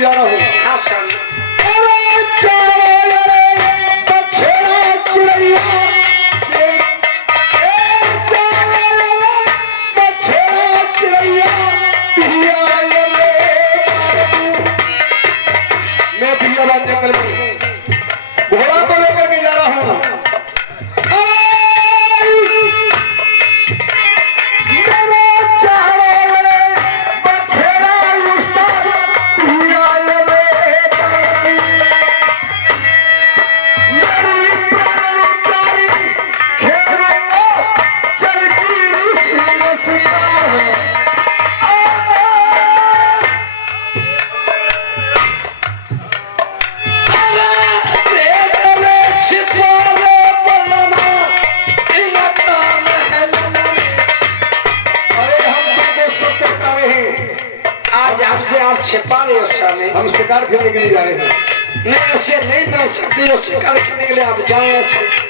जा रहा हूँ। हाँ सर। मैं बियाबान जंगल में घोड़ा को लेकर के जा रहा हूँ। आप छिपा रहे हो सामने। हम शिकार खेलने के लिए जा रहे हैं। मैं ऐसे नहीं कर सकती हो, शिकार खेलने के लिए आप जाए ऐसे।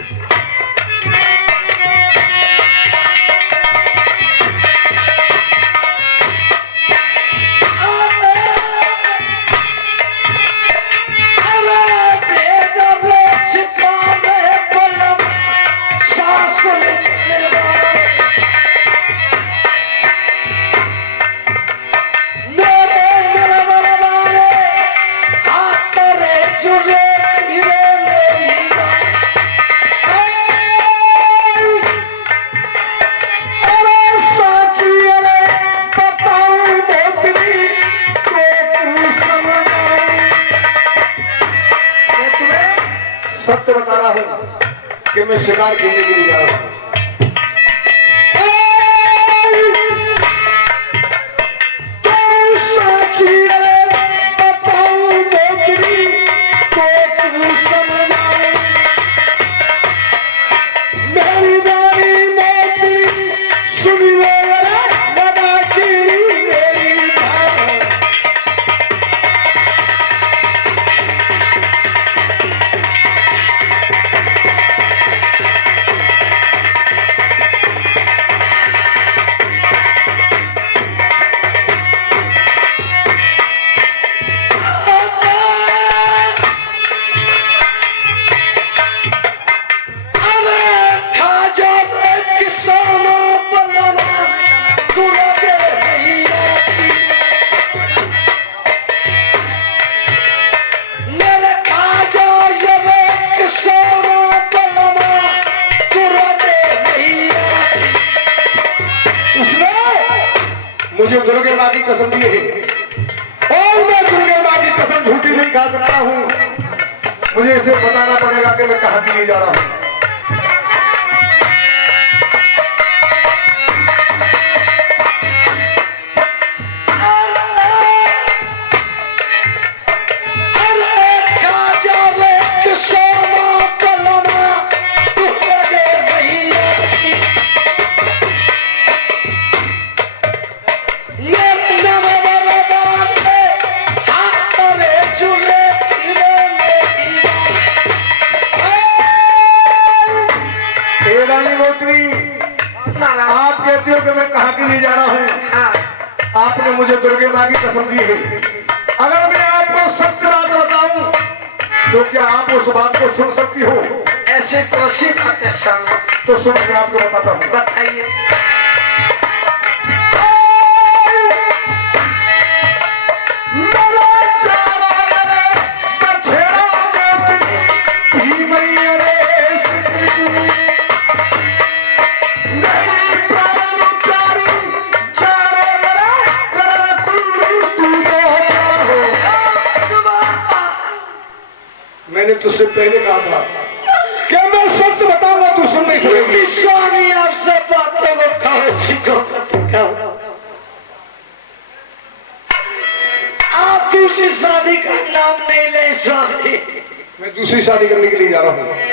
सत्य बता रहा हूं कि मैं शिकार खेलने के लिए जा रहा हूं। मुझे दुर्गे माँ की कसम दी है और मैं दुर्गे माँ की कसम झूठी नहीं खा सकता हूँ। मुझे इसे बताना पड़ेगा कि मैं कहाँ के लिए जा रहा हूँ। आप कहते हो कि मैं कहाँ के लिए जा रहा हूँ। हाँ। आपने मुझे दुर्गे माँ की कसम दी है। अगर मैं आपको सत्य बात बताऊं तो क्या आप उस बात को सुन सकती हो? ऐसे कोशिश करते संग तो सुन मैं आपको बताता हूँ। बताइए। मैंने तुझसे पहले कहा था कि मैं सत्य बताऊंगा, तू सुन नहीं सकेगी। स्वामी आपसे बातों को कहो सीखो कहो। आप दूसरी शादी का नाम नहीं ले स्वामी। मैं दूसरी शादी करने के लिए जा रहा हूँ।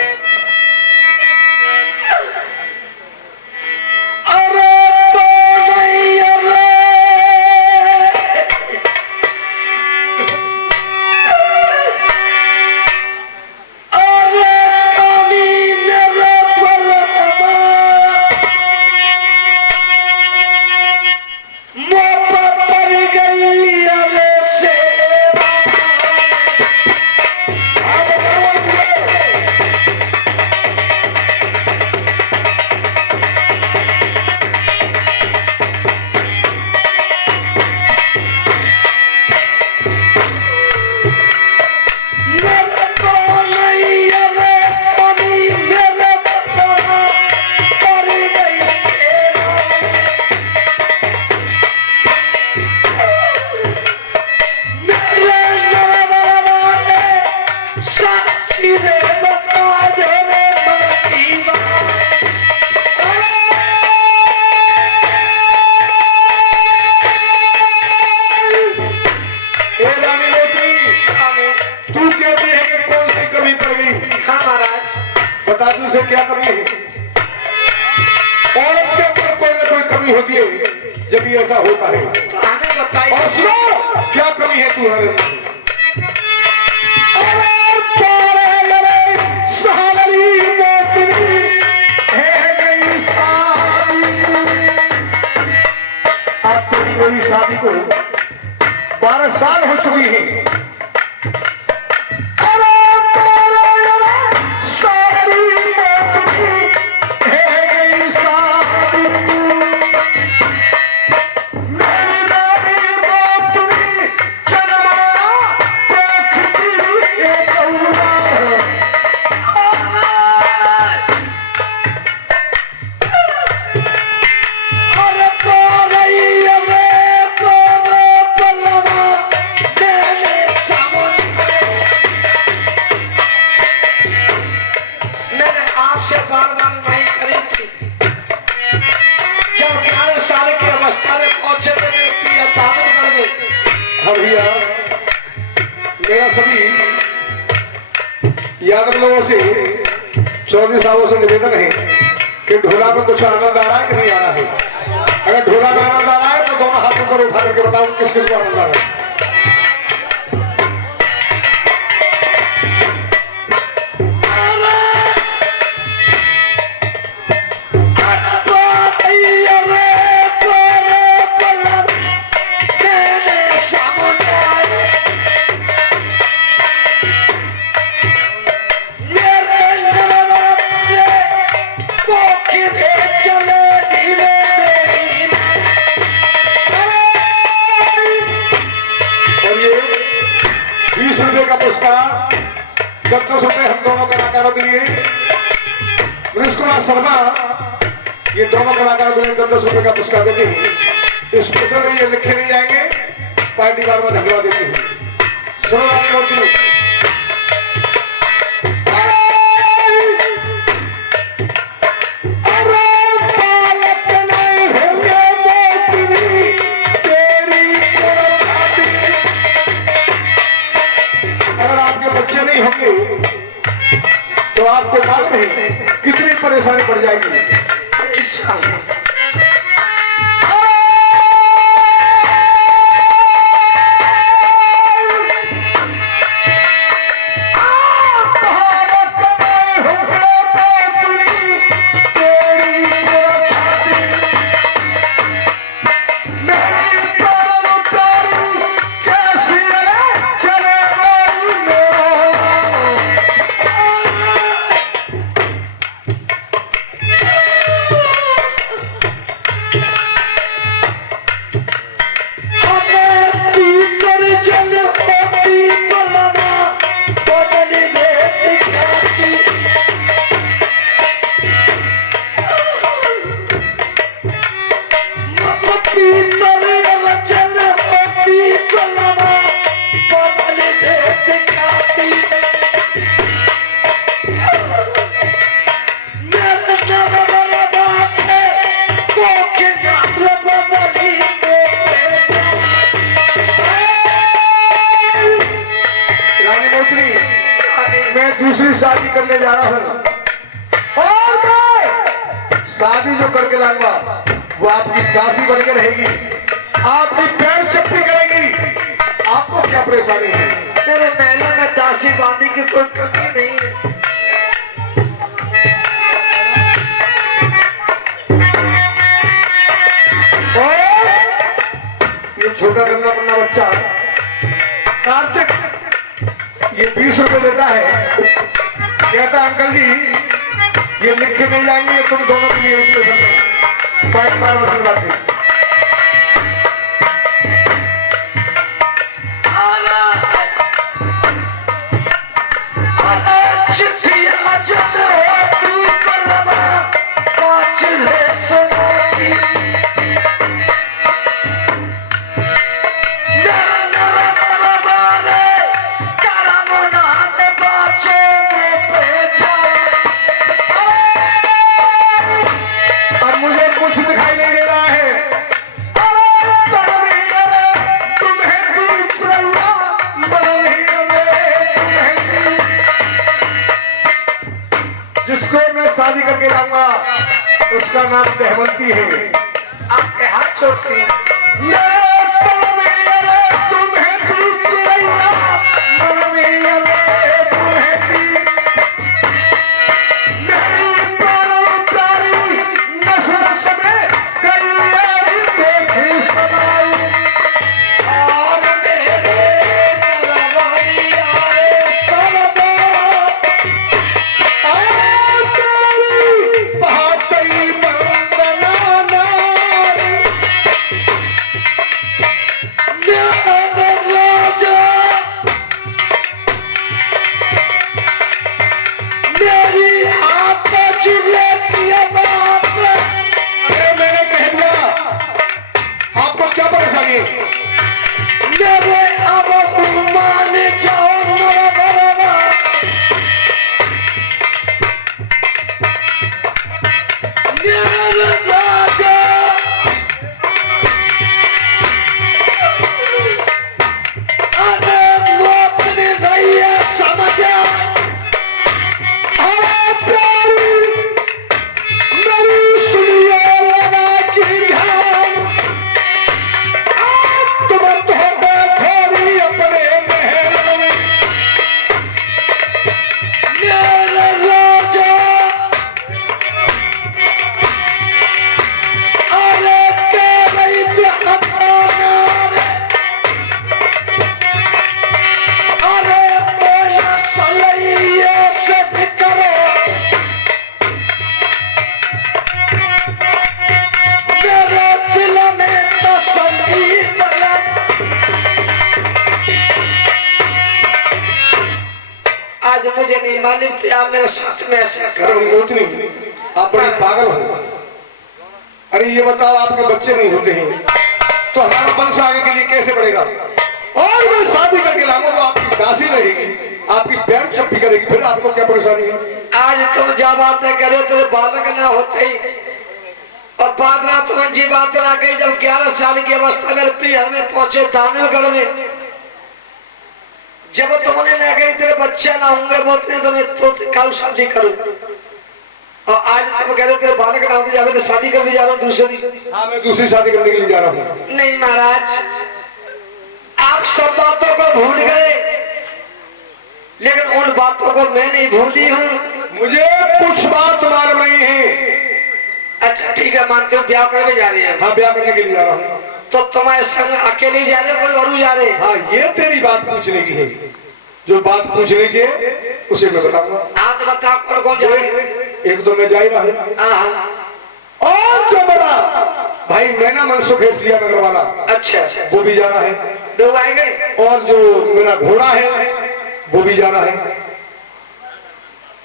कमी होती है जब ये ऐसा होता है। तो हमें बताइए। और सुनो क्या कमी है तू हर मेरी शादी को 12 साल हो चुकी है। भैया मेरा सभी यादव लोगों से 24 सालों से निवेदन है कि ढोला में कुछ आनंद आ रहा है कि नहीं आ रहा है। अगर ढोला में आनंद आ रहा है तो दोनों हाथ ऊपर उठा करके बताओ किस किस को आनंद आ रहा है। पुरस्कार 10 रुपए हम दोनों कलाकारों के लिए मनीष कुमार शर्मा ये दोनों कलाकारों के लिए 10 रुपए का पुरस्कार देते हैं। स्पेशल में ये लिखे नहीं जाएंगे, पार्टी बार बार धन्यवाद देती है। सुनो रानी मोती नहीं होंगे तो आपको मालूम है कितनी परेशानी पड़ जाएगी। दूसरी शादी करने जा रहा हूं और मैं शादी जो करके लाऊंगा वो आपकी दासी बन के रहेगी, आपकी पैर चप्पी करेगी। आपको क्या परेशानी है? मेरे महलों में दासी बांधी की कोई कमी नहीं है। और ये छोटा गन्ना बन्ना बच्चा कार्तिक ये 20 रुपए देता है, कहता अंकल जी ये लिख के नहीं जाएंगे तुम दोनों के लिए स्पेशल पैक बार धन्यवाद थी। चिट्ठियां चल होती पलवा पाँच है सोती जिसको मैं शादी करके लाऊंगा उसका नाम दहमंती है। अब हाथ छोड़ती है। मुझे नहीं मालूम थे आप मेरे साथ में ऐसा करो। आप बड़ी पागल हो। अरे ये बताओ, आपके बच्चे नहीं होते हैं तो हमारा वंश आगे के लिए कैसे बढ़ेगा? और मैं शादी करके लाऊंगा तो आपकी दासी रहेगी, आपकी पैर चप्पी करेगी, फिर आपको क्या परेशानी है? आज तुम जा बातें करे तेरे बालक ना होते ही, और बाद रात तुम जी बात ना गई जब 11 साल की अवस्था में प्रिय में पहुंचे दानवगढ़ में। जब तुमने न गई तेरे बच्चे ना होंगे बोलते तो मैं तो कल शादी करूं, और आज तुम कह रहे तेरे बालक ना होते जावे तो शादी कर भी जा रहा हूं दूसरी। हाँ, मैं दूसरी शादी करने के लिए जा रहा हूँ। नहीं महाराज, आप सब बातों को भूल गए, लेकिन उन बातों को मैं नहीं भूली हूँ। मुझे कुछ बात मालूम नहीं है। अच्छा ठीक है, मानते हो ब्याह करने जा रही है? हाँ, ब्याह करने के लिए जा रहा हूँ। तो तुम्हारे संग अकेले जा रहे कोई और जा रहे? हाँ, ये तेरी बात पूछने की है। जो बात पूछने की है उसे मैं बताऊंगा। हाँ तो बताओ कौन कौन जा रहे? एक तो मैं जा ही रहा हूँ, और जो बड़ा भाई मैना मनसुख है सिया नगर वाला, अच्छा वो भी जा रहा है। लोग आए गए? और जो मेरा घोड़ा है वो भी जा रहा है।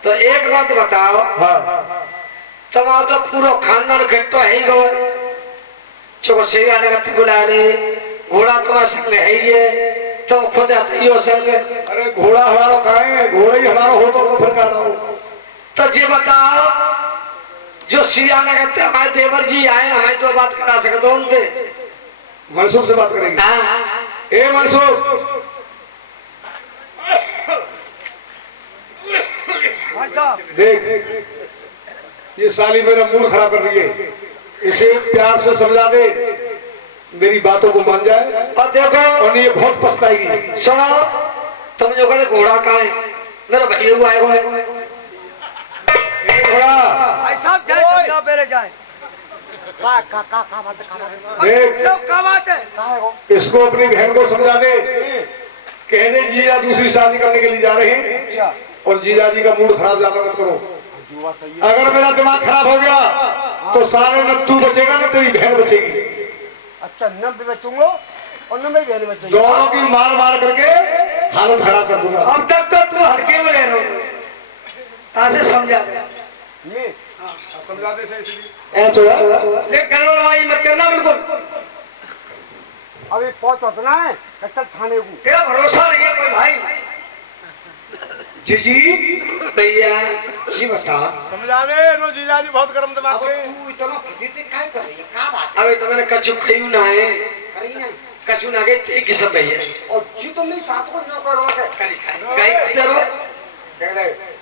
तो एक बात बताओ, हाँ, तुम्हारा तो पूरा खानदान इकट्ठा है ही गो, चो सेवा नगर बुला ले, घोड़ा तुम्हारा संग है ही है, तुम खुद आते ही हो संग। अरे घोड़ा हमारा कहाँ है? घोड़ा ही हमारा हो तो फिर क्या हो? तो जी बताओ, जो सिया नगर हमारे देवर जी आए, हमें तो बात करा सकते हो उनसे? मंसूर से बात करेंगे। हाँ। ए मंसूर, देख ये साली मेरा मूड खराब कर रही है, इसे प्यार से समझा दे, मेरी बातों को मान जाए। और देखो, और ये बहुत पछताएगी। सुनो, तुम जो कहते घोड़ा का है, मेरा भैया को आएगा घोड़ा भाई साहब जाए समझाओ पहले जाए। देख इसको अपनी बहन को समझा दे, कह दे जीजा दूसरी शादी करने के लिए जा रहे हैं, और जीजा जी का मूड खराब ज्यादा मत करो। अगर मेरा दिमाग खराब हो गया तो साले न तू बचेगा न तेरी बहन बचेगी। अच्छा, न भी बचूंगा और न मेरी बहन बचेगी। दोनों की मार मार करके हालत खराब कर दूंगा। अब तक तो तुम हल्के में ले रहे हो, ऐसे समझा समझा दे सही इसलिए। लेकिन गड़बड़वाही मत करना बिल्कुल। अभी पहुंचना है कल थाने को, तेरा भरोसा नहीं है कोई भाई। जी जी भैया जी बता, समझा दे नो जीजा जी बहुत गरम दिमाग के। तू इतना फजीते काय कर रही है? क्या बात अबे तो मैंने कछु खायू ना है, करी नहीं? कछु ना गई थी कि सब भैया और जी तुम नहीं साथ को न करो के करी खाई गाय खाते रहो।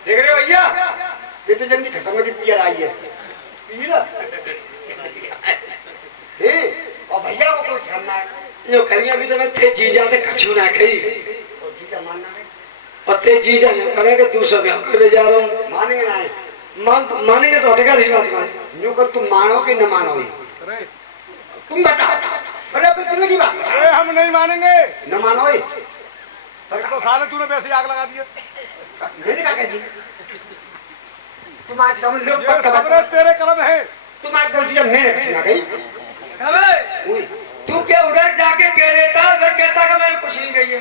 देख रहे भैया, ये तो जल्दी खसम की पियर आई है। पियर ए यो करिया भी तो मैं ते जीजा से कछु ना कही और जीजा मानना है और ते जीजा ने करेगा दूसरा ब्याह कर ले जा रहा हूँ मानेंगे ना है मानेंगे तो अधिकार इस बात में यूं कर तुम मानो कि न मानो ये अरे तुम बताओ भले अपनी तुमने की बात अरे हम नहीं मानेंगे। न मानो ये अरे तो साले तूने वैसे आग लगा दिया। मैंने क्या कह दी तुम्हारे सामने लोग ये पक्का सब रे तेरे कर्म है। तुम्हारे सामने जीजा मैंने कहा ना गई अबे तू क्या उधर जाके कह देता उधर कहता कि मैंने कुछ नहीं कही है।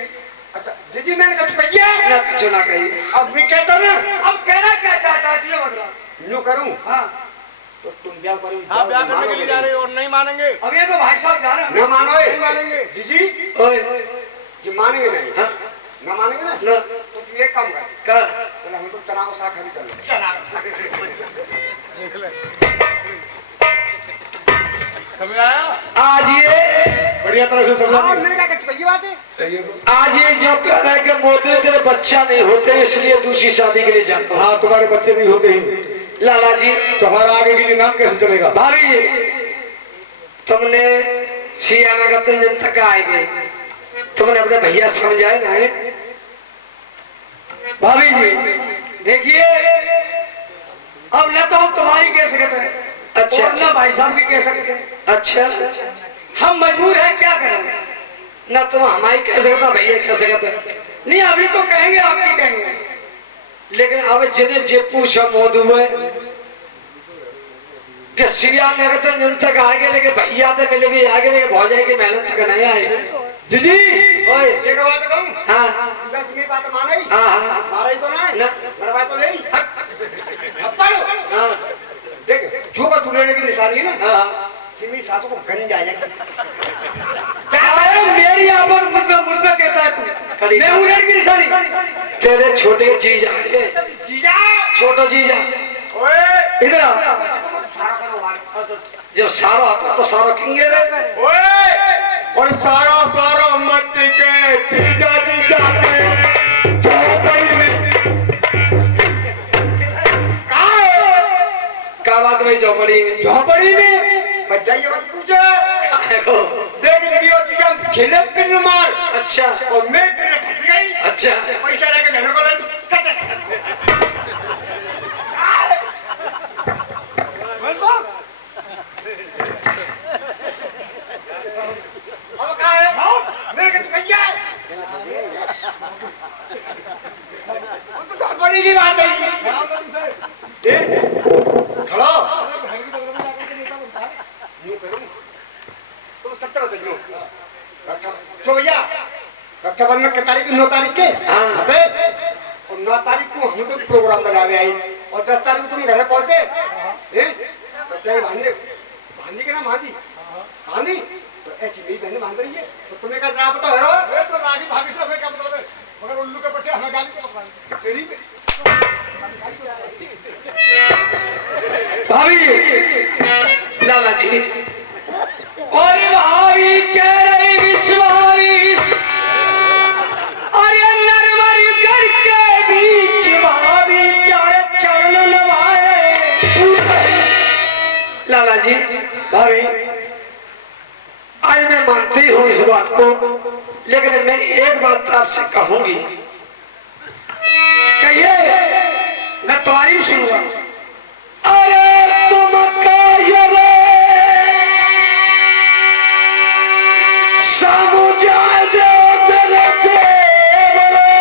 अच्छा जी मैंने कहा कहिए ना कछु ना कही अब मैं कहता ना अब कहना क्या चाहता है तुझे मतलब? यूं करूं हाँ तो तुम ब्याह करो हाँ ब्याह करने के लिए जा रहे हो और नहीं मानेंगे। अब ये तो भाई साहब जा रहे हैं। न मानो नहीं मानेंगे। जी ओए जी मानेंगे नहीं हाँ न मानेंगे ना ना तो तुम एक काम कर कर चलो हम तो चना को साग खाने चल देख ले समझ आया। आज ये बढ़िया तरह से समझा हाँ दिया। मैंने कहा सही बात है सही है तो। आज ये जो कह रहा है कि मोटे तेरे बच्चा नहीं होते इसलिए दूसरी शादी के लिए जाता हूँ हाँ तुम्हारे बच्चे नहीं होते ही लाला जी तो हमारा आगे के लिए नाम कैसे चलेगा? भाभी जी तुमने सियाना का दिन तक आएंगे तुमने अपने भैया समझाए ना है? भाभी जी देखिए अब न तो हम तुम्हारी कह सकते हैं अच्छा। और न भाई साहब की कह सकते हैं। अच्छा हम मजबूर हैं क्या करें। ना तुम हमारी कह सकता भैया कह सकता नहीं अभी तो कहेंगे आपकी कहेंगे लेकिन अब जिन्हें जे पूछा मौजू है कि सिया ने तो दिन तक आगे लेके भैया तो मिले भी आगे लेके भौजाई की मेहनत तक नहीं आए जी ओए एक बात कहूं हाँ बस मेरी बात माना ही हाँ हाँ मारा ही तो ना ना। मेरा बात तो नहीं अब पढ़ो हाँ देख जो का तू लेने की निशानी है ना हाँ सिमी सासों को गंज आ जाएगा अरे मेरी यहाँ पर मुझ पे कहता है तू मैं उड़ेर की निशानी तेरे छोटे जीजा जीजा छोटा जीजा ओए इधर आ सारा करो वार जब सारा आता तो सारा किंगे रे ओए और सारा सारा मत के जीजा जीजा के झोपड़ी में का बात भाई झोपड़ी में बजाइए मत पूछे देखो देख लियो जीजा खेले पिन मार अच्छा और मैं पिन फंस गई अच्छा पैसा लेके मैंने को अब कहा है मेरे के भैया वो तो झोपड़ी की बात है खड़ा यूं करूं तुम सत्य बताइयो अच्छा तो भैया रक्षाबंधन की तारीख 9 तारीख के हाँ। होते और 9 तारीख को हम तो प्रोग्राम बना रहे आई और 10 तारीख को तुम घर पहुंचे हैं तो चाहे भांजी के ना भांजी तो ऐसी मेरी बहन बांध रही है तो तुम्हें क्या जरा पता है तो रानी भाभी से हमें क्या बता दे मगर उल्लू के पट्टे हमें गाली के तेरी भाभी लाला जी और भाभी कह रही विश्वास अरे नरवर घर के बीच भाभी प्यारे चरण नवाए लाला जी भाभी आज मैं मानती हूँ इस बात को लेकिन मैं एक बात आपसे कहूंगी कहिए मैं तुम्हारी भी सुनूंगा अरे तुम कायरे समझा दे मेरे देवरे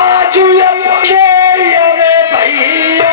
आज अपने अरे भैया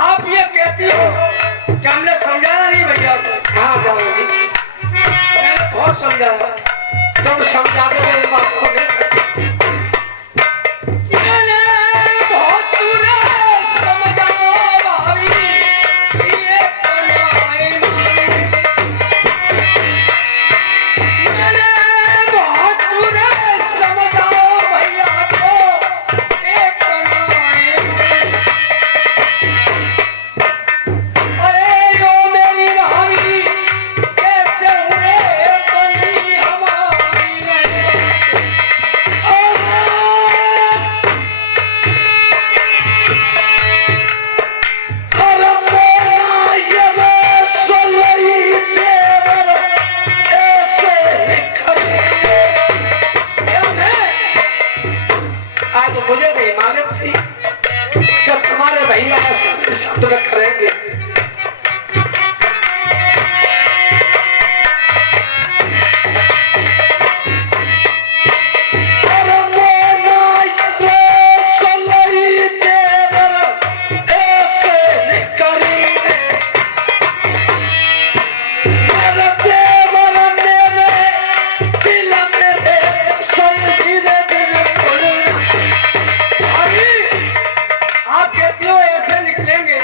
आप ये कहती हो कि हमने समझाया नहीं भैया को हाँ दादाजी बहुत समझाया। तुम समझा दो मेरी बात को नहीं। मैंने बहुत तुझे समझाया भाभी, ये कन्हैया माई। मैंने बहुत तुझे समझाया भैया को, ये कन्हैया माई। अरे यो मेरी भाभी कैसे हुए बनी हमारी नैया। आज मुझे नहीं मालूम थी कि तुम्हारे भैया ऐसा सत्र करेंगे। आप कहती हो ऐसे निकलेंगे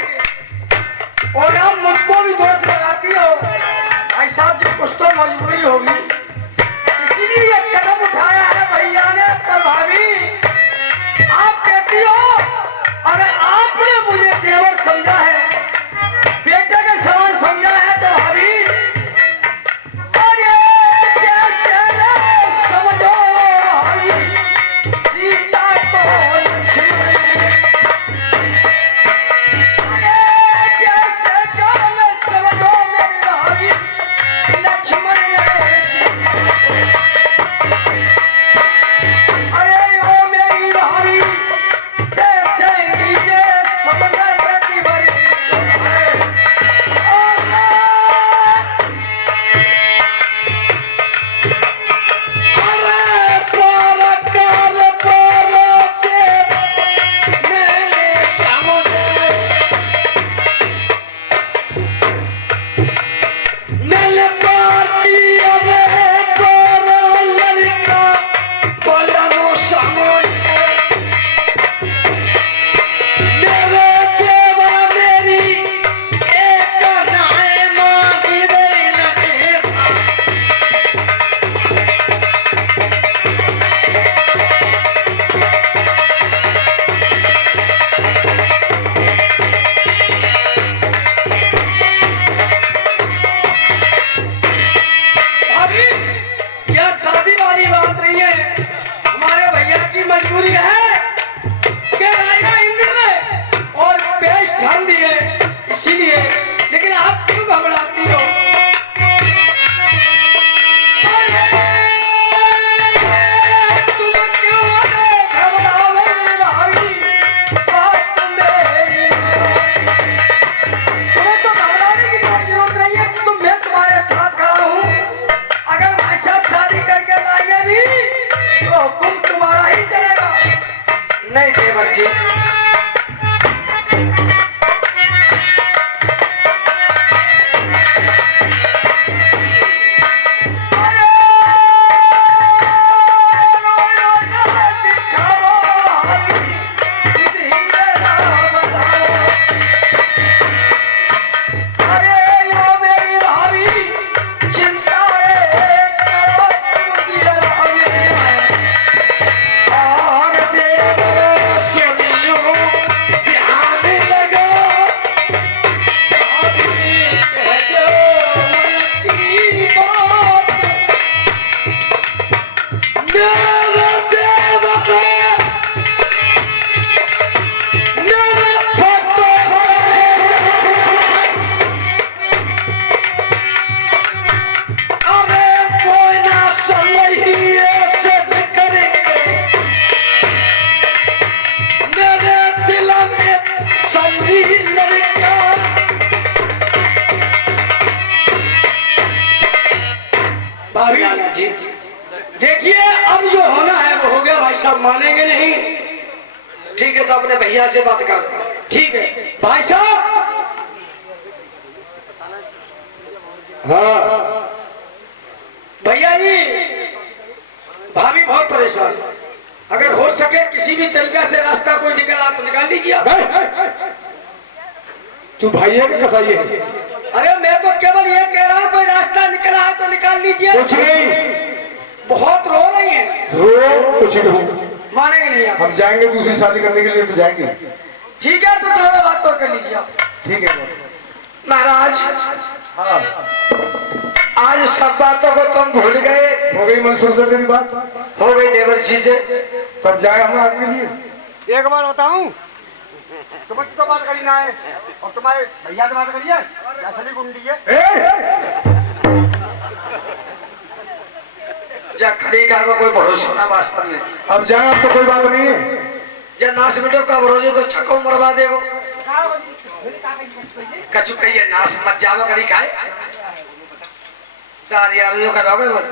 और आप मुझको भी दोष लगाती हो। भाई साहब जी कुछ तो मजबूरी होगी, इसीलिए ये कदम उठाया है भैया ने। पर भाभी आप कहती हो अगर आपने मुझे देवर समझा है, बेटे के समान समझा है, तो भाभी अरे जैसे रे समझो भाभी, सीता को लक्ष्मण। जैसे जान समझो मेरी भाभी, लक्ष्मण अरे ओ मेरी भाभी कैसे ये समझ रहती भरी। मजबूरी है कि राजा इंद्र ने और पेश ध्यान दिए, इसीलिए। लेकिन आप क्यों घबराती हो? तुम क्यों घबराओ मेरी भाभी, बात मेरी। तुम्हें तो घबराने की कोई जरूरत नहीं है, तुम मैं तुम्हारे साथ खड़ा हूँ। अगर भाई साहब शादी करके लाएंगे भी तो हुक्म तुम्हारा ही चलेगा। नहीं देवर जी, देखिए अब जो होना है वो हो गया। भाई साहब मानेंगे नहीं। ठीक है, तो अपने भैया से बात कर। ठीक है भाई साहब। हाँ नहीं, भाभी बहुत परेशान। अगर हो सके किसी भी तरीके से रास्ता कोई निकला तो निकाल लीजिए आप। तू भाई है कि कसाई है? अरे मैं तो केवल ये कह रहा हूँ कोई रास्ता निकला है तो निकाल लीजिए। कुछ नहीं, बहुत रो रही है। रो कुछ नहीं, मानेंगे नहीं आप। हम जाएंगे दूसरी शादी करने के लिए तो जाएंगे। ठीक है तो थोड़ा बात तो कर लीजिए आप। ठीक है महाराज, हाँ, आज सब बातों को तुम भूल गए। हो गई मंसूर से तेरी बात? हो गई देवर्षि से। तब जाए हम आपके लिए। एक बार बताऊं, तुम्हें तो बात करी ना है और तुम्हारे भैया से बात करिए, असली गुंडी है। जा खड़ी का कोई भरोसा ना वास्तव में। अब जाए, अब तो कोई बात नहीं है। जब नाश मिटो का भरोसे तो चक्को मरवा देगो। कछु कहिए नाश मत जाओ खड़ी खाए तार यार जो करोगे मत।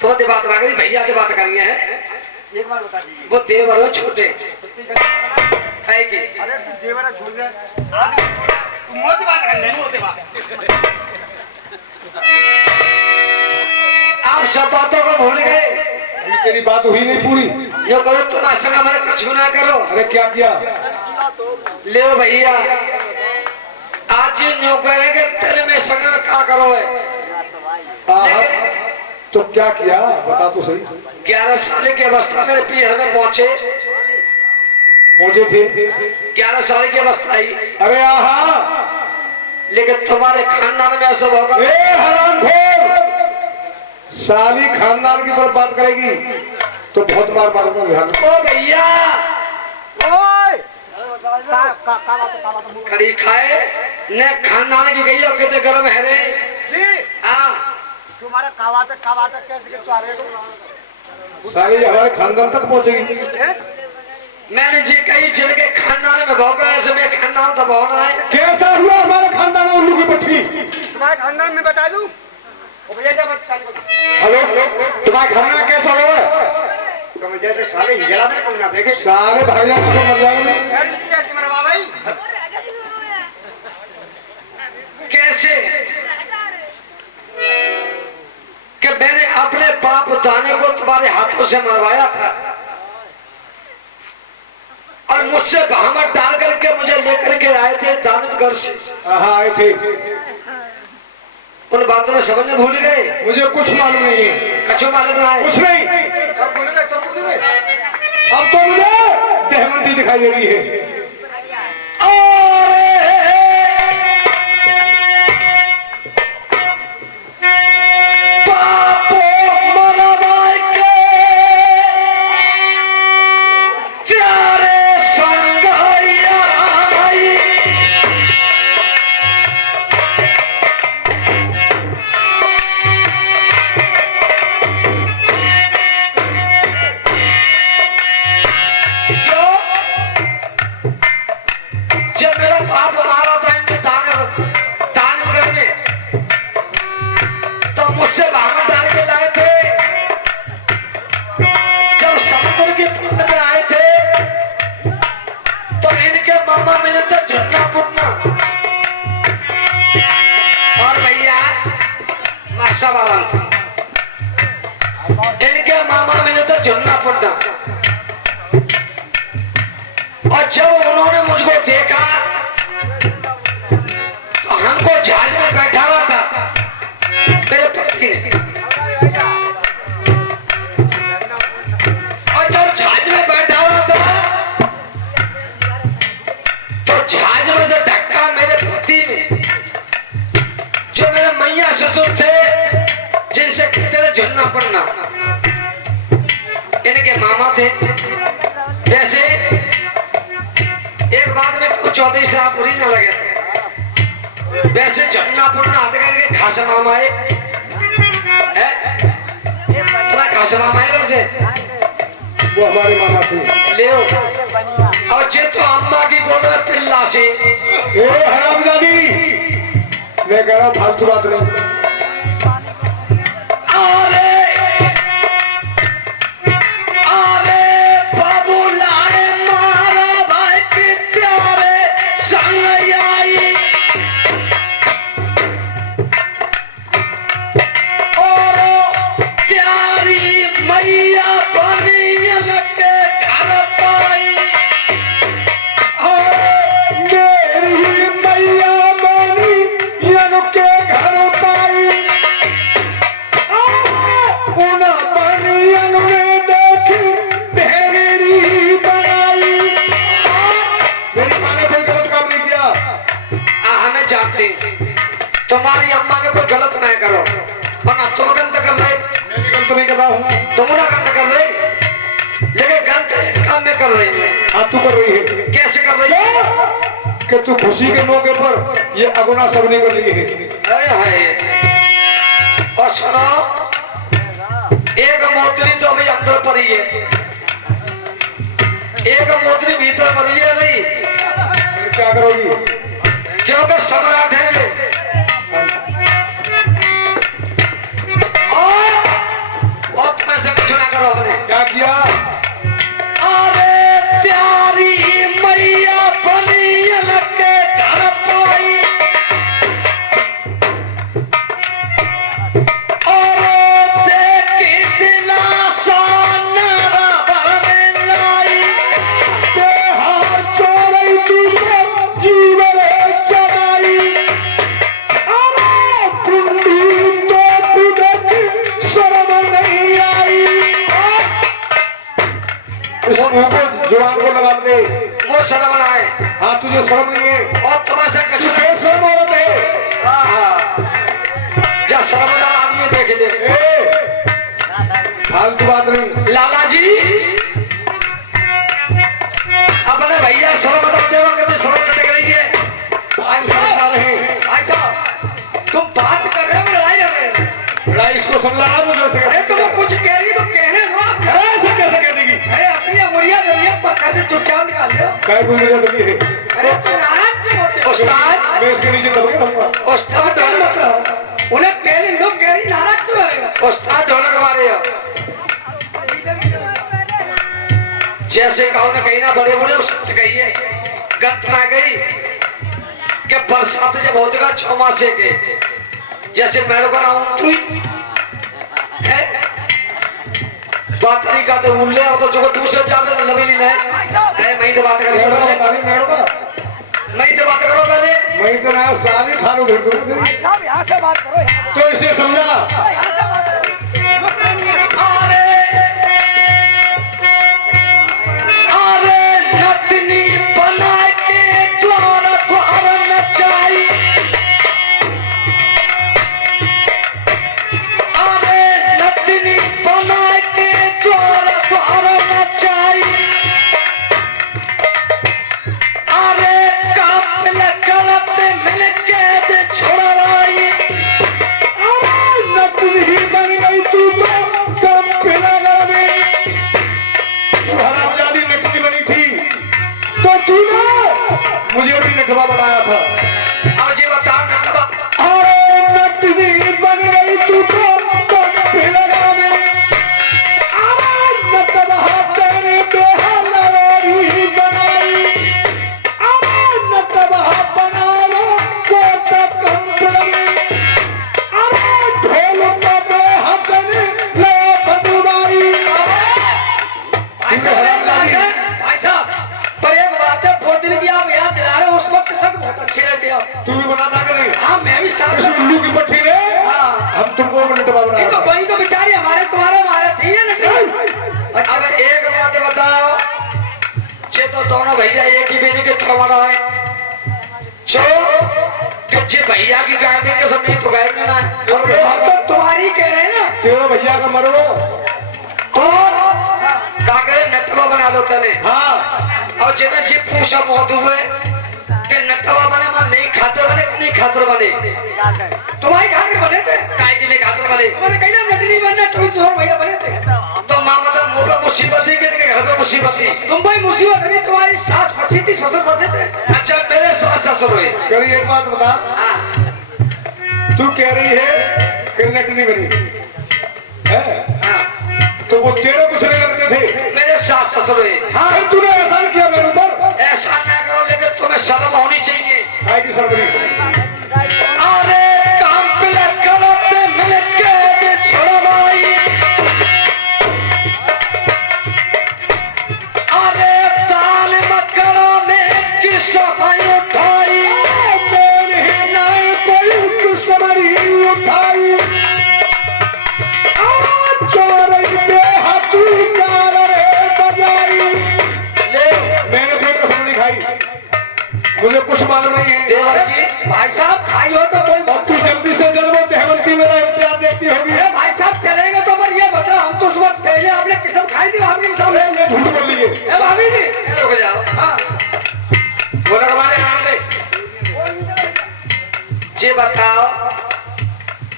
तो दे बात करेंगे, भैया से बात करेंगे हैं। एक बार बता दीजिए, वो देवर हो छोटे है कि अरे तू देवरा छोड़ दे, तू मोती बात कर ले, मोती बात। आप सब बातों को भूल गए। अभी तेरी बात हुई नहीं पूरी। यो करो तुम संग हमारे कछु ना करो। अरे क्या किया? ले भैया, आज न्यू करेंगे तेरे में संग में क्या करो है। लेकिन तो क्या किया बता तो सही। 11 साल की अवस्था मेरे पीहर में पहुंचे थे 11 साल की अवस्था ही। अरे आहा, लेकिन तुम्हारे खानदान में ऐसा होगा। ए हरामखोर, साली खानदान की तरफ बात करेगी तो बहुत मार मारूंगा। ध्यान ओ भैया, ओए का कड़ी खाए ने खानदान की गई हो कितने गर्म है रे। जी हाँ, तुम्हारा कावाते कैसे के चारे को साली हमारे खानदान तक पहुंचेगी। मैंने जी कही जिनके खानदान में भौका ऐसे में खानदान तो भौना है। कैसा हुआ हमारे खानदान में उल्लू की पट्टी? तुम्हारे खानदान में बता दूं। ओ भैया जब बता। हेलो, तुम्हारे खानदान में कैसा हुआ? तुम जैसे साले हिजड़ा में कौन ना देखे, साले भाईजान को मर जाएंगे। यार इनकी ऐसी मरवा भाई। कैसे कि मैंने अपने बाप दाने को तुम्हारे हाथों से मरवाया था और मुझसे बहामत डाल करके मुझे लेकर के आए थे दानवगढ़ से। हाँ आए थे। उन बातों में समझने भूल गए। मुझे कुछ मालूम नहीं है, कछु मालूम ना है। कुछ नहीं। सब भूल गए, सब भूल गए। अब तो मुझे देहमंती दिखाई दे रही है। जब मेरा बाप मारा था इनके दानवगढ़ में तो मुझसे बहामत डाल के लाए थे। जब समुद्र के तट में आए थे तो इनके मामा मिले थे झुन्ना पुन्ना और भैया मासा वाला था। इनके मामा मिले थे झुन्ना पुन्ना और जब उन्होंने मुझको देखा तो हमको जहाज में बैठा हुआ था मेरे पति ने। और जब जहाज में बैठा हुआ था तो जहाज में से धक्का मेरे पति ने, जो मेरे मैया ससुर थे जिनसे कहते थे झुन्ना पन्ना, इनके मामा थे। वैसे एक बात में तो चौधरी से आप बुरी ना लगे, वैसे झन्ना पुन्ना हाथ करके खास मामा है। तुम्हारे खास मामा है वैसे? वो हमारे मामा थे। ले और जे तो अम्मा की गोद में पिल्ला से। ए हरामजादी, मैं कह रहा हूँ फालतू बात नहीं। बाबू लाए मारा भाई की प्यारे संग आई और तुम्हारी अम्मा ने कोई गलत नहीं करो, वरना तुम गलत कर रहे। मैं भी गलत नहीं कर रहा हूँ। तुम ना गलत कर रहे, लेकिन गलत काम में कर रही है। हाँ तू कर रही है। कैसे कर रही है? कि तू खुशी के मौके पर ये अगुना सब नहीं कर रही है। अरे हाय, और सुनो, एक मोतरी तो अभी अंदर पड़ी है, एक मोतरी भीतर पड़ी है नहीं। फिर क्या करोगी? क्योंकि सम्राट है वे। और तुम्हें से कुछ ना करो अपने। क्या किया? अरे प्यारी मैया बनी लगे घर पाई, और देखी दिलासा नारा भर में लाई। बेहार चोरई तू तो जीवन चढ़ाई, अरे कुंडी तो कुदक शर्म नहीं आई। इस मुंह को जुबान को लगा दे। वो शर्म आए हाँ तुझे शर्म नहीं है? और तुम्हें से कुछ तू ना। बेशर्म औरत है। जा शर्मदार आदमी देख ले। ए, फालतू बात नहीं। लाला जी अपने भैया शर्मदार देवा कहते शर्म करने के लिए आज समझा रहे हैं। भाई साहब तुम बात कर रहे हो लड़ाई कर रहे हो? लड़ाई इसको समझाना मुझे से। अरे तुम कुछ कह रही तो कहने दो आप। अरे ऐसे कैसे कह देगी? अरे अपनी अमरिया दरिया पत्थर से चुपचाप निकाल लो। काय को मुझे लगी है? अरे तुम नाराज क्यों होते हो? उस्ताद मैं इसके नीचे दब के रहूंगा। उस्ताद क्या ढोलक मतलब? उन्हें कहने दो, कह रही नाराज क्यों रहेगा? उस्ताद ढोलक मारे हो। जैसे कहो ना कहीं ना बड़े बड़े सत्य कही है, गंत ना गई कि बरसात जब होतेगा 6 मासे के जैसे मेरे को ना तू है बात नहीं करते उल्ले और तो जो दूसरे जामे लबी नहीं है। मैं तो बात करो मेड़ो पहले, का ताली मेड़ो का। मैं तो बात करो पहले। मैं तो ना साली खालू भेड़ दूंगा। भाई साहब यहाँ से बात करो, यहाँ तो इसे समझा। से बात अरे नटनी बना के द्वार द्वार नचाई, अरे नटनी बना के द्वार द्वार नचाई, अरे काफिल गलत मिल के दे छोड़वाई। अरे नटनी बन गई तू तो कम पिला गए। तू हरामजादी नटनी बनी थी तो तूने मुझे भी नटवा बनाया था। अब जी बताओ नटवा। अरे नटनी बन गई तू तो कम पिला गए। अरे नटवा तेरे बेहलारी बनाई, अरे नटवा बना लो वो तो कम पिला गए। अरे ढोल का बेहतने ले बदुबाई। भाई साहब पर एक बात है, बहुत दिन की आप याद दिला रहे हो, उस वक्त तक बहुत अच्छे रहते हो। तू भी बनाता कि नहीं? हाँ मैं भी साथ इस उल्लू की पट्टी ने हाँ। हम तुमको नटवा ये बनाया तो था। बनी तो बेचारी हमारे तुम्हारे मारे थी ये नहीं। अब एक बात बताओ, जे तो दोनों भैया एक ही बेटी के थमाना है जो कि जे भैया की गाय देंगे सब नहीं तो गाय देना है। तो तुम्हारी कह रहे हैं ना। तेरा भैया का मरो। और का करे नटवा बना लो तने। हाँ और जिन्हें जी पूछा बहुत हुए कि नटवा बने मां नहीं खातर बने कि नहीं खातर बने, तुम्हारी खातिर बने थे। काय की नहीं खातर बने। तुम्हारे कहीं ना नटनी बनना, तुम दोनों भैया बने थे। तो मां मतलब मुंह पे मुसीबत थी कि इनके घर में मुसीबत थी। तुम भाई मुसीबत नहीं, तुम्हारी सास फंसी थी, ससुर फंसे थे। अच्छा मेरे सास ससुर हुए। करी एक बात बता। हाँ, तू कह रही है कि नटनी बनी है हाँ, तो वो तेरे कुछ नहीं लगते थे। मेरे सास ससुर हुए। हाँ तूने एहसान किया मेरे ऊपर। ऐसा ना करो, लेकिन तुम्हें शर्म होनी चाहिए। काय की सरबरी? अरे काम पे गलत मिल के दे छोड़वाई, अरे दाल मकड़ा में किस सफाई उठाई, मैंने ना कोई समरी उठाई। चोरई पे हाथू डाल रे बजाई। ले मैंने कोई कसम नहीं खाई, मुझे कुछ मालूम नहीं है। देवर जी भाई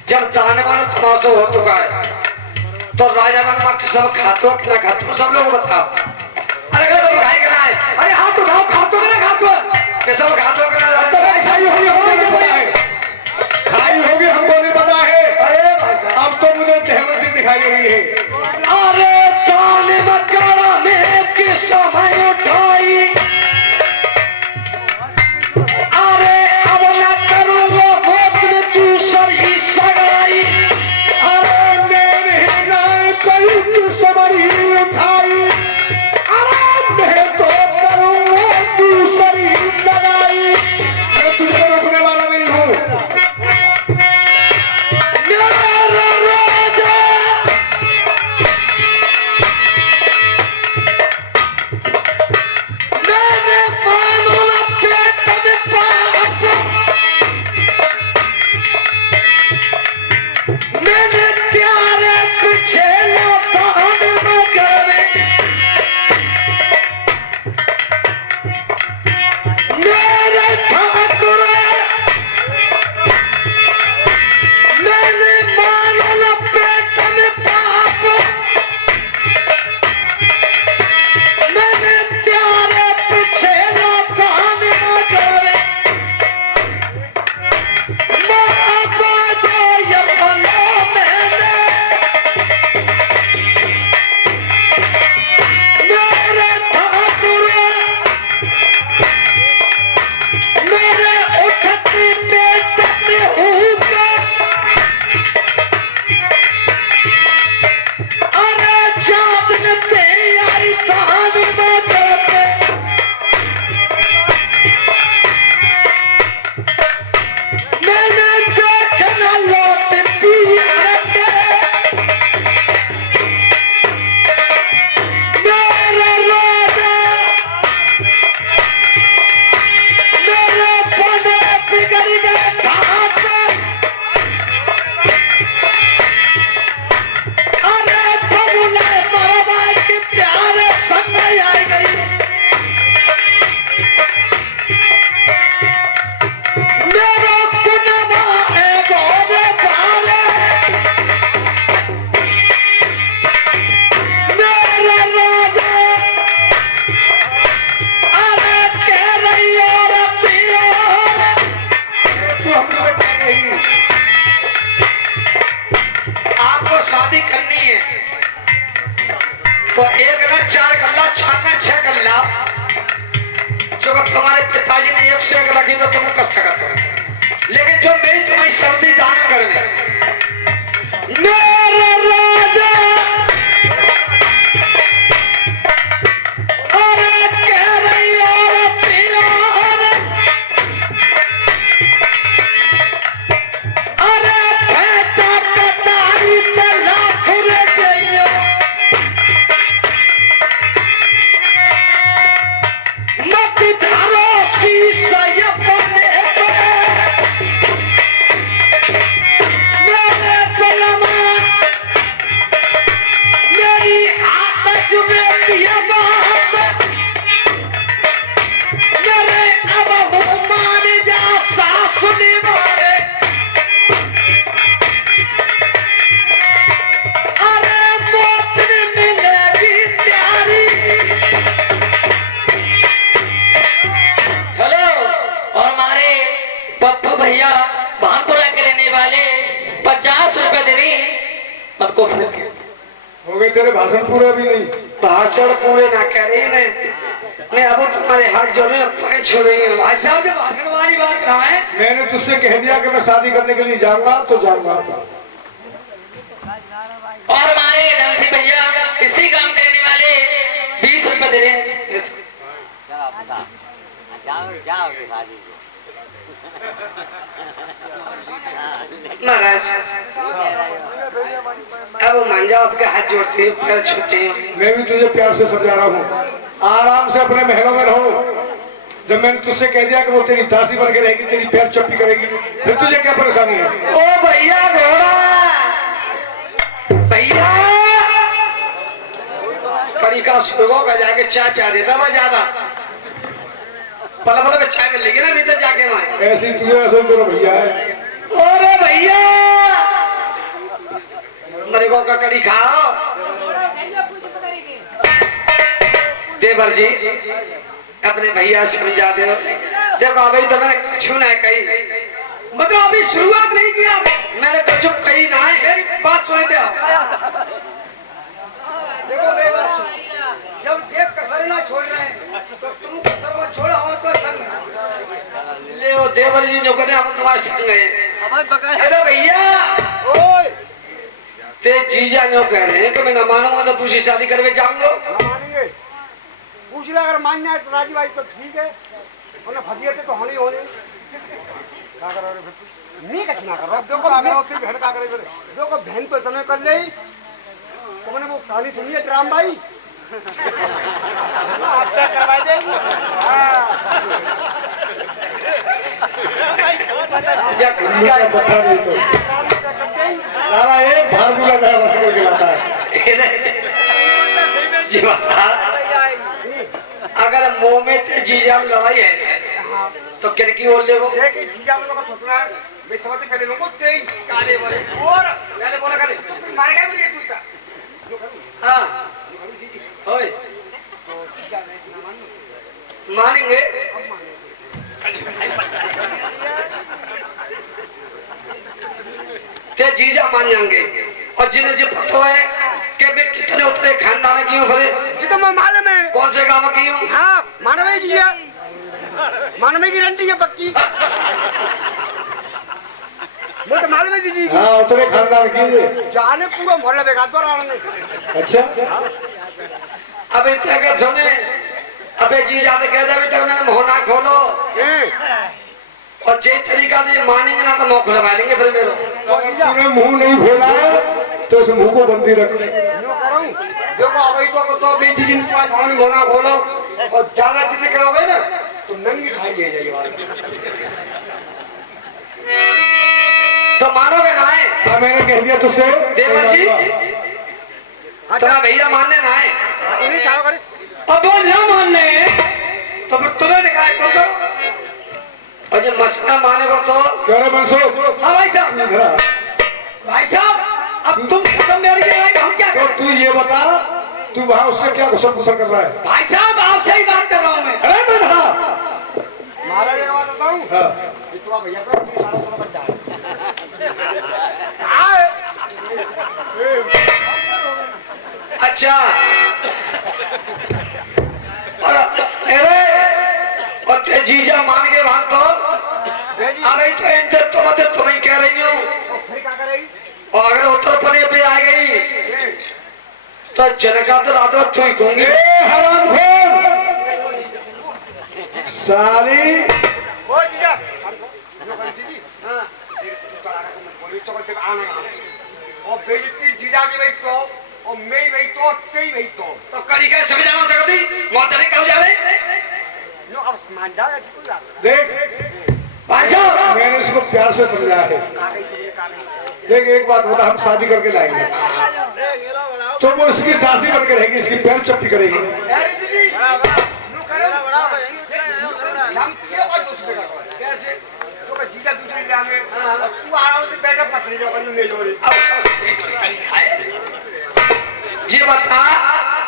जब दाने वाला तमाशा हो चुका है तो राजा माँ के सब खातो कि ना खातो सब लोग बताओ। अरे अगर सब खाए ना है अरे हाथ उठाओ, खातो कि ना खातो? कि सब खातो कि ना तो ऐसा ही होगी, हमको नहीं पता है, खाई होगी हमको नहीं पता है। अरे भाई साहब, अब तो मुझे सहमति दिखाई दे रही है। अरे दाने मकारा में किस समय उठाई अरे अब ना करूंगा मौत ने दूसरी सगाई। अरे मेरे नाय कोई दुश्मनी उठाई, अरे मैं तो करूंगा दूसरी सगाई। मैं तुझको रोकने वाला नहीं हूँ। मेरा राजा मैंने मानो ना पेट में पाप मैंने त्यारे पीछे लौटान मगर मेरे ठाकुर मैंने मानो ना पेट में पाप मैंने त्यारे पीछे लौटान मगर मारा बाजो यपनो मैंने मेरे ठाकुर मेरे उठती बेटती होगा अरे चाँद ते आई तान मगरते मैंने देखना लौट पिया के मेरे राजा मेरे बने बिगड़ गए ढाप अरे बबुले मरवा के प्यारे संग आई गई मेरा कुनवा है गोरे बारे मेरा राजा अरे कह रही औरतियों तू हमसे क्या कही? आपको शादी करनी है तो एक ना 4 गल्ला 6 ना 6 गल्ला जो अगर तुम्हारे पिताजी ने 1 से 1 रखी तो तुम कर सकते हो लेकिन जो मेरी तुम्हारी सर्दी दान कर में मेरे राजा अरे कह रही औरतियों अरे फेंटा कटाई ते लाख रे गइयो मत धारो शीशा अपने पे मेरे गुलामा मेरी हाथ जुबे दिया बात मेरे अब मान जा सास निवारे अरे मौत मिलेगी प्यारी। हेलो, और हमारे पप्पू भैया भानपुरा के रहने वाले 50 रुपए दे रही मत को हो गए तेरे भाषण पूरे भी नहीं। भाषण पूरे ना कर रही मैं अब तुम्हारे हाथ जोड़े पैर छोड़ रही हूँ। भाई साहब, जब भाषण वाली बात कहा है, मैंने तुझसे कह दिया कि मैं शादी करने के लिए जाऊंगा तो जाऊंगा। और हमारे धनसी भैया इसी काम करने वाले 20 रुपए दे रहे हैं। महाराज अब मान जाओ आपके हाथ जोड़ते हूँ पैर छूते हूँ। मैं भी तुझे प्यार से समझा रहा हूँ, आराम से अपने महलों में रहो। जब मैंने तुझसे कह दिया कि वो तेरी दासी बन के रहेगी, तेरी पैर चप्पी करेगी, फिर तुझे क्या परेशानी है? ओ भैया घोड़ा भैया कड़ी का सुबह का जाके चाय देता मैं ज्यादा पल पल में चाय मिल लेगी ना नहीं तो जाके मैं ऐसी तुझे ऐसा तेरा भैया है। अरे भैया मालिकों का कड़ी खाओ। देवर जी अपने भैया समझा दो। देखो अभी तो मैंने कुछ ना कही, मतलब अभी शुरुआत नहीं किया, मैंने कुछ कही ना है। मेरी बात सुन दे। देखो मेरी बात सुन, जब जेब कसर ना छोड़ रहे हैं तो तुम कसर मत छोड़ो, हम तो संग हैं। ले वो देवर जी जो करे हम तुम्हारे संग है। अरे भैया ओए ते जीजा जो कह रहे हैं कि मैं न मानूंगा तो दूसरी शादी करवे जाऊंगा। ना मानेंगे, पूछ ले, अगर मानना है तो राजी भाई तो ठीक है, वरना फजियते तो होनी होनी। क्या करो रे फिर? नहीं कछ ना करो, देखो बहन का करे फिर। देखो बहन तो तुम्हें कर ले, तुमने वो कहानी सुनी है राम भाई, आप क्या करवा देंगे? दुनिया का पत्थर नहीं तो सारा एक फार्मूला का बना करके लाता है। जी बता, अगर मुंह में ते जीजा में लड़ाई है तो किरकी ओर ले वो एक ही जीजा में तो सोचना है, मैं समझ के पहले लोगों तेई काले बोले और पहले बोला काले मारेगा भी नहीं तू का। हाँ ओए मानेंगे। ते जीजा मान जाएंगे और जिन्हें जो पता है कि मैं कितने उतरे खानदान की हूँ भले जी तो मैं मालूम है, कौन से गांव की हूँ। हाँ मानवे की है, मानवे की रंटी है पक्की। वो तो मालूम है जी हाँ उतने खानदान की है। जाने पूरा मोहल्ला बेकार तो रहा ने। अच्छा अब इतने का सुने अबे जीजा तो कहते अभी तक मैंने मुंह ना खोलो और जे तरीका से मानेंगे ना तो मुंह खुलवा लेंगे फिर मेरे। तूने मुंह नहीं खोला है तो उस मुंह को बंदी रख ले। यूँ करूँ, देखो अभी तो बेची जिनके पास सामने मोना खोलो और ज्यादा चीजें करोगे ना तो नंगी खाई है जाइए बात। तो मानोगे ना है? हाँ मैंने कह दिया तुझसे देवर जी तुम्हारा भैया मानने ना है। इन्हीं चारों करे अब वो न मानने हैं, तो फिर तुम्हें दिखाए तो करो। और जो मसला माने को तो कह रहे मनसुख हाँ भाई साहब, भाई साहब अब तुम सब मेरी लड़ाई हम क्या तो करें? तू ये बता तू वहाँ उससे क्या घुसर घुसर कर रहा है। भाई साहब आपसे ही बात कर रहा हूँ मैं। अरे तो ना मारा एक बात बताऊँ, हाँ इतना भैया तो अपनी सारा सारा बच जाए। कहाँ है? अच्छा और अरे और ते जीजा मान के बात तो अभी तो इंटर तो मत तुम्हें कह रही हूँ। फिर क्या करेगी? और अगर उत्तर प्रदेश पे आ गई तो जनका तो रात रात तू ही कहूंगी। हरामखोर साली ओ जीजा, दीदी, बोली तो कुछ आना है। और बेइज्जती जीजा की भाई तो और मेरी भाई तो तेरी भाई तो कड़ी का समझ आना सकती मोहतरे कब जावे। नो अब मान जाओ ऐसी कोई बात देख भाई साहब मैंने इसको प्यार से समझाया है। देख एक बात होता हम शादी करके लाएंगे तो वो इसकी दासी बन के रहेगी, इसकी पैर चप्पी करेगी। अरे दीदी नो करो हम से और दूसरे का कैसे तो का जीजा दूसरी ले आवे तू आराम से बैठो पसरी जो करनी ले जोड़ी अब कड़ी खाए। जी बता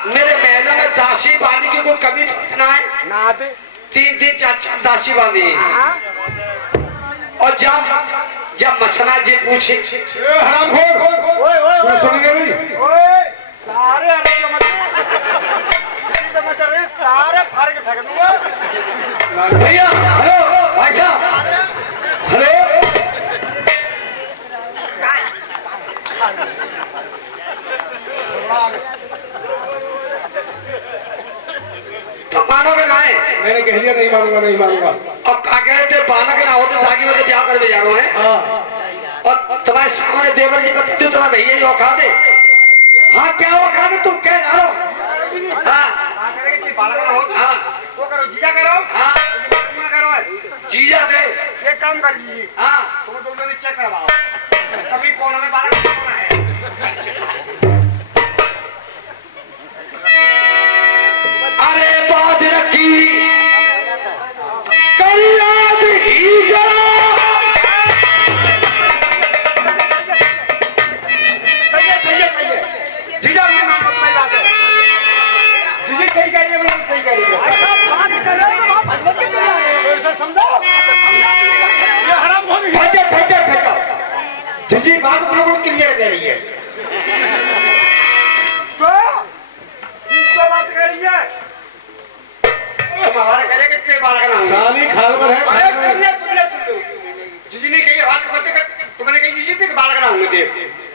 मेरे महल में दासी बांधी की कोई कमी तो ना है? ना आते 3 4 दासी बांधी हां और जब मसना जी पूछे हरामखोर ओए ओए तू सुनेंगे नहीं। ओए सारे अलग मत दीदी पे मत रे सारे फाड़ के फेंक दूंगा भैया हेलो भाई साहब हेलो तो मानोगे ना है? मैंने कह दिया नहीं मानूंगा नहीं मानूंगा। और क्या कहते बालक ना होते ताकि मैं तो ब्याह कर जा रहा हूँ हाँ और तुम्हारे सामने देवर जी बता दो तुम्हारे भैया ही औखा दे। हाँ क्या वो खा तुम कह रहे हो? हाँ करेंगे कि बालक ना हो हाँ वो करो जीजा करो हाँ ना करो जीजा दे ये काम कर लीजिए हाँ तुम दोनों ने चेक करवाओ तभी कौन में बालक कौन है अरे बाद रखी कर याद ही जरा सही है जी बात बिल्कुल क्लियर कह रही है। तो बात कर रही है हमारा करेगा के बाल का नाम साली खाल पर अरे है। सुन जी ने कही बात करते कर तुमने कही जी थे कि बाल का नाम थे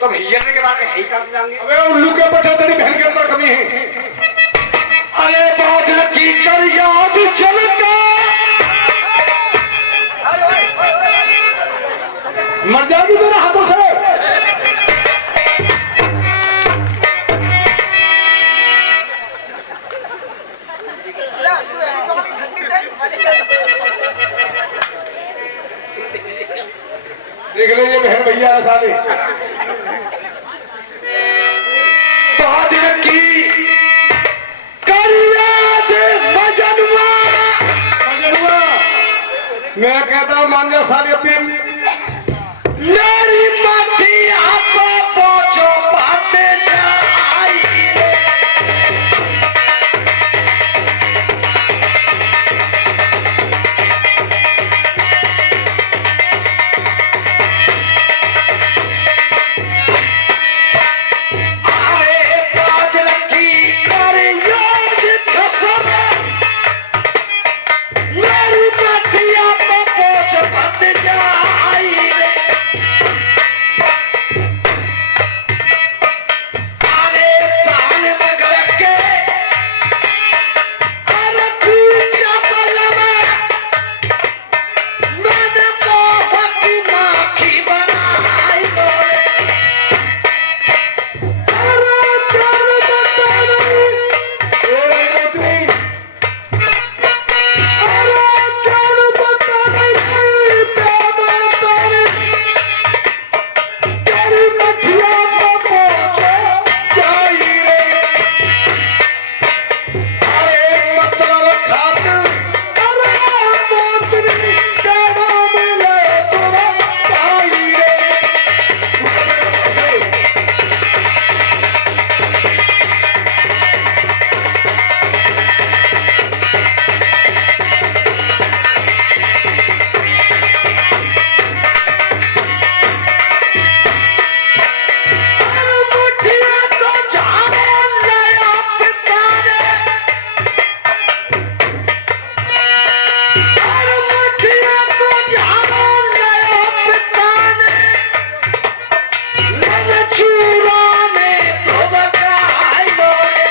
तो भैया ने के बात है ही काट जाएंगे। अबे उल्लू के पट्टे तेरी बहन के अंदर कमी है। अरे बादल की कर याद चलता मर जाएगी मेरे हाथों से। देख ले ये बहन भैया है साले। बादल की कर याद मजनुआ मजनुआ, मैं कहता हूँ मान जा साले अपनी। मेरी माटी आपको पहुंचो पाते जाई रे। अरे बादल की कर याद कसम मेरी माटी आपको पहुंचो पाते जाई रे। अरे जान मगर के अरे पूछा बलवा मैंने मोहब्बत की माखी बनाई गोरे। अरे जान बता नहीं अरे जान बता नहीं प्यार बता नहीं तेरी मठिया को पहुंचो जाई रे। अरे मतलब खातिर अरे मोतनी तेरा मिले तोरा आई रे। अरे मुठिया को झाड़ो नया पिता ने। अरे मुठिया को झाड़ो नया पिता ने। मैंने चूड़ा में तो बगाई गोरे।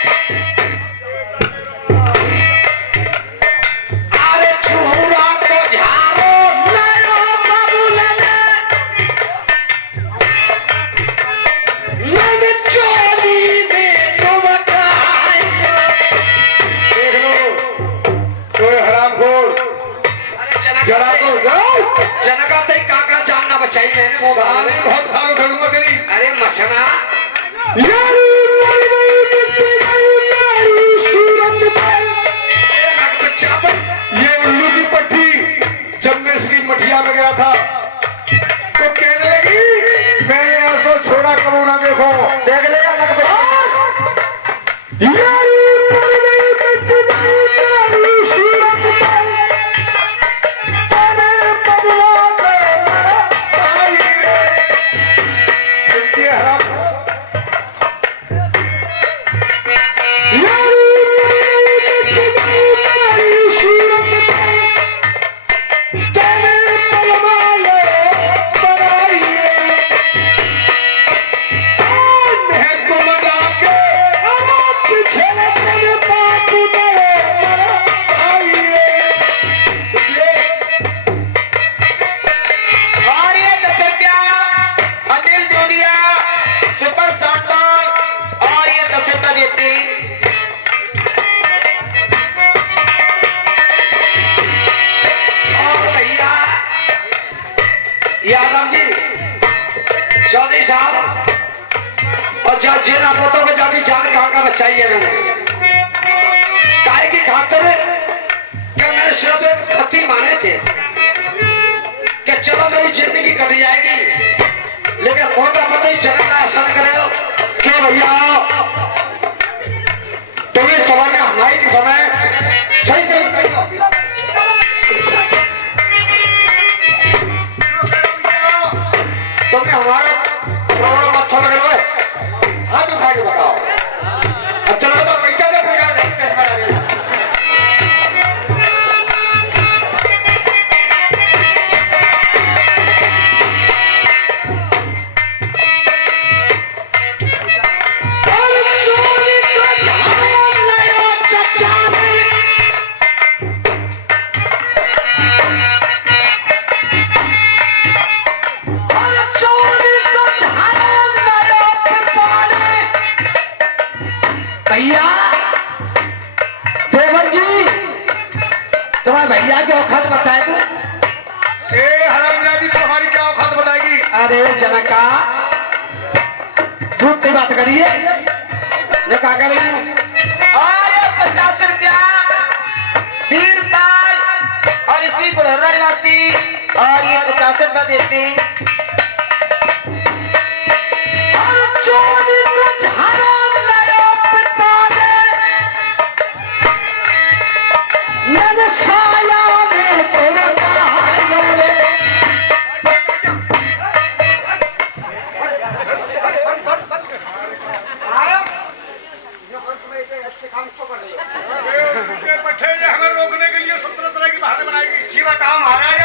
अरे चूड़ा को झाड़ो नया बाबूला ने। मैंने चोली में तो बगाई गोरे। देख लो कोई हरामखोर अरे जरा तो जाओ। जनका तई काका जानना बचाई मैंने वो साले बहुत खालो खड़ूंगा तेरी। अरे मसना यारी मर गई मिट गई मेरी सूरत में। बच्चा पर ये उल्लू की पट्टी जब मैं इसकी मठिया में गया था तो कहने लगी मैंने ऐसा छोड़ा कबू ना देखो। देख ले अलग यारी मर गई मिट गई मेरी सूरत में। तेरे बबुआ ने मरा आई रे। सुनती है हरामखोर? यारी मर गई मिट गई मेरी सूरत में। तेरे बबुआ ने मरा आई रे। मैं को मजा के पीछे तेरे बाप ने मरा आई रे। और ये 10 रुपया अनिल दुनिया सुपर शानदार और ये 10 रुपया देते और भैया यादव जी चौधरी साहब और जब जिन आपोतों को जब भी जान कहाँ का बचाइए मैंने काय की खातिर कि मैंने सिर्फ एक पति माने थे कि चलो मेरी जिंदगी कट जाएगी लेकिन होता पता ही जनक का असर करे हो क्यों भैया तुम्हें समय में हमारी की समय सही तुमने हमारा प्रोग्राम अच्छा लग रहा है, हाथ उठा के बताओ। अच्छा लगा तो पैसा दे, फिर नहीं कैसा लगेगा। भैया देवर जी, तुम्हारे भैया की औकात बताए तू। ए हरामजादी, तुम्हारी क्या औकात बताएगी? अरे जनका झूठ की बात करिए, ने क्या करेगी? अरे 50 रुपया बीरपाल और इसी बुढ़रा निवासी, और ये 50 रुपया देते हैं। और चोरी को झाड़ा नया पिता ने, मैंने साया में तेरे पाया रे। अच्छे काम तो कर रही है। ये बच्चे ये हमें रोकने के लिए 17 तरह की बहाने बनाएगी। जी बताओ महाराज,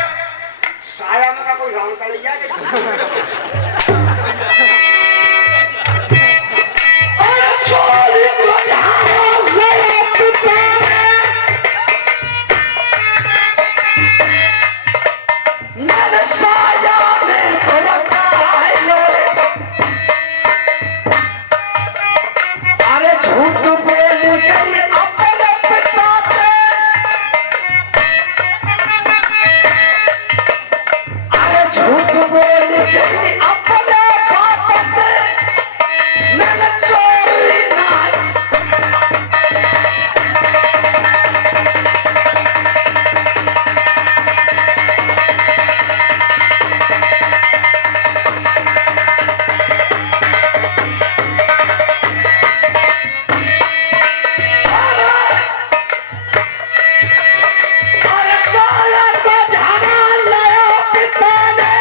साया में का कोई राउंड कर लिया और चोरी को झाड़ा नया पिता ने, मैंने साया में तेरे पाया रे। अरे झूठ बोल गई अपने पिता से, अरे झूठ बोल गई अपने बाप से, मैंने चोरी ना। अरे साया को झाड़ा लाया पिता ने,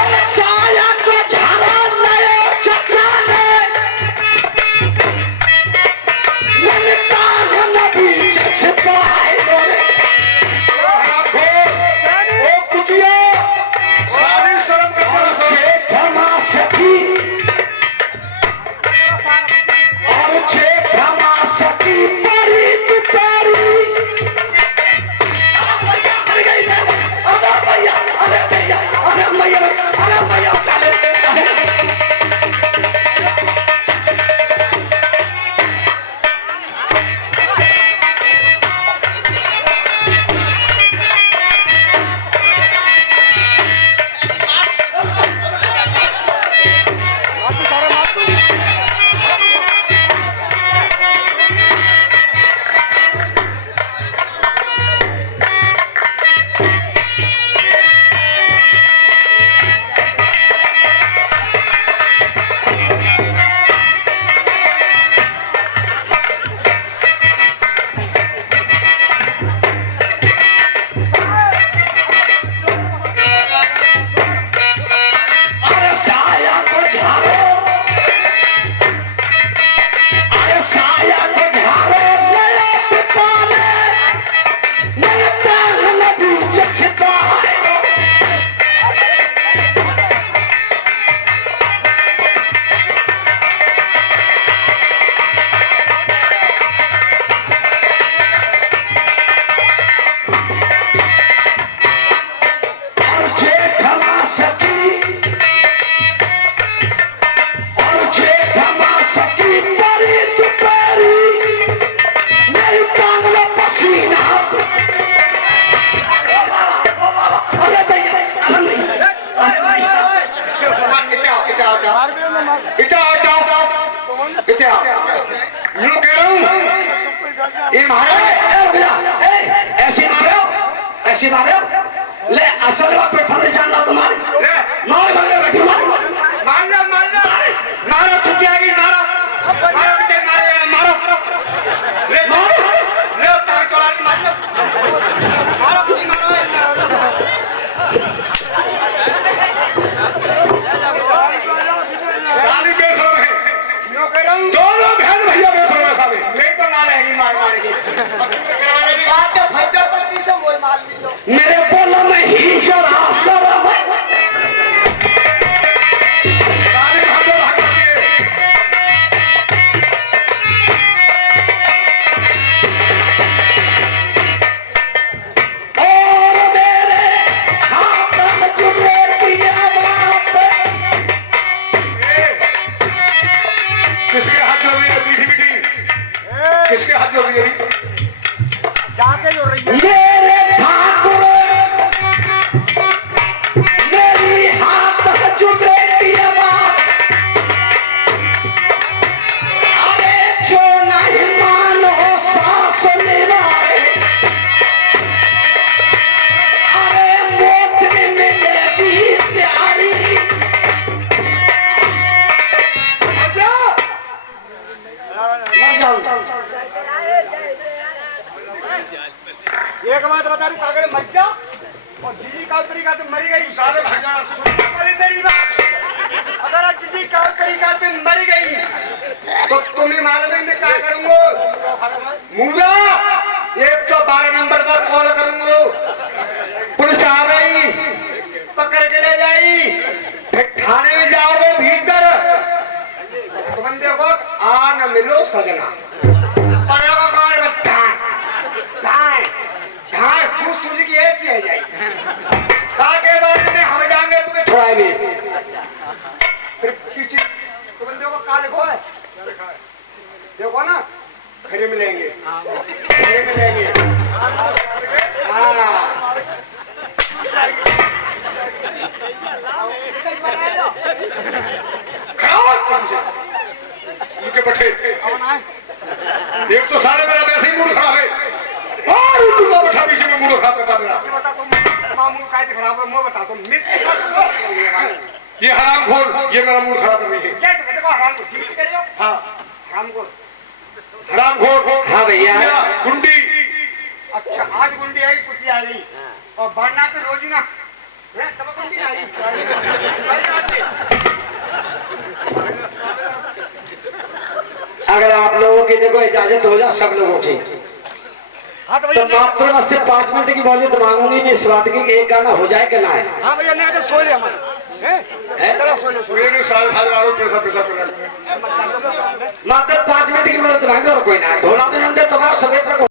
अरे साया को झाड़ा लाया चचा ने, मैंने कान न पीछे छिपाए रे। ओ कुतिया, सारी शर्म का पुरुष है। जेठमा सखी, और जेठमा सखी परी दुपहरी। अरे गई मैं, अरे भैया, अरे भैया, अरे भैया, अरे भैया चले। अरे साया को झाड़ो, अरे साया को झाड़ो नया पिता ने, मेरे पैर न पीछे छिपाए रे। और जेठमा सखी, और जेठमा सखी परी दुपहरी, मेरी टांग में पसीना। अरे भैया, अरे नहीं, अरे भैया, ये महाराज ऐसे मारे हो, ऐसे मारे हो। ले असल में प्रफल जानना तुम्हारे ले मारे बगल में बैठी मारे। मारना मारना नारा छुट्टी आएगी नारा हूँ दोनों बहन भैया बेसो में साले नहीं तो ना रहेगी मार मारेगी आके भैया पर पीछे वो मार लीजिए मेरे बोला में ही जरा शर्म साले हम लोग भाग दिए और मेरे हाथ जुड़े किया बात किसके हाथ जोड़ रही है मीठी मीठी किसके हाथ जोड़ रही है जाके जो रही है मेरे ठाकुर मेरी हाथ जुड़े किया बात अरे जो नहीं मानो सांस लेवाए अरे मौत में मिलेगी तैयारी एक बात बता रही पागल मत जा और जीजी का तरीका तो मरी गई साले भाग जाना सुन मेरी बात अगर आज जीजी का तरीका तो मरी गई तो तुम्हें मालूम है मैं क्या करूंगा मुर्गा 112 नंबर पर कॉल करूंगा पुलिस आ गई पकड़ के ले जाई फिर थाने में जाओगे भीतर तुम देखो आ न मिलो सजना पड़ा का कार बता धाए धाए फूस सूजी की ऐसी है जाई ताके बाद में हम जाएंगे तुम्हें छोड़ाएंगे फिर पीछे तुम देखो काले को है देखो ना फिर मिलेंगे हाँ उनके बैठे कौन आए एक तो साले मेरा वैसे ही मूड खराब है और उनका बैठा पीछे में मूड खराब करता मेरा बता तुम मामूल का खराब है मैं बता तुम ये हरामखोर ये मेरा मूड खराब कर रही है जैसे देखो हराम को जीत करियो हाँ हराम को हरामखोर हाँ भैया। गुंडी अच्छा आज गुंडी आई कुछ आ रही और बढ़ना तो रोज ही ना है तब गुंडी आई अगर आप लोगों की देखो इजाजत हो जाए सब लोगों की हाँ तो तो भैया मात्र बस से 5 मिनट की बोलिए तो मांगूंगी मैं इस बात की कि एक गाना हो जाए कि ना है हाँ भैया नहीं आते सो ले हमारे हैं? चलो सो ले सुनिए नहीं साले साले पैसा पैसा कर मात्र 5 मिनट की बोले तो मांगे और कोई ना ढोला तो जानते तुम्हारा सफेद का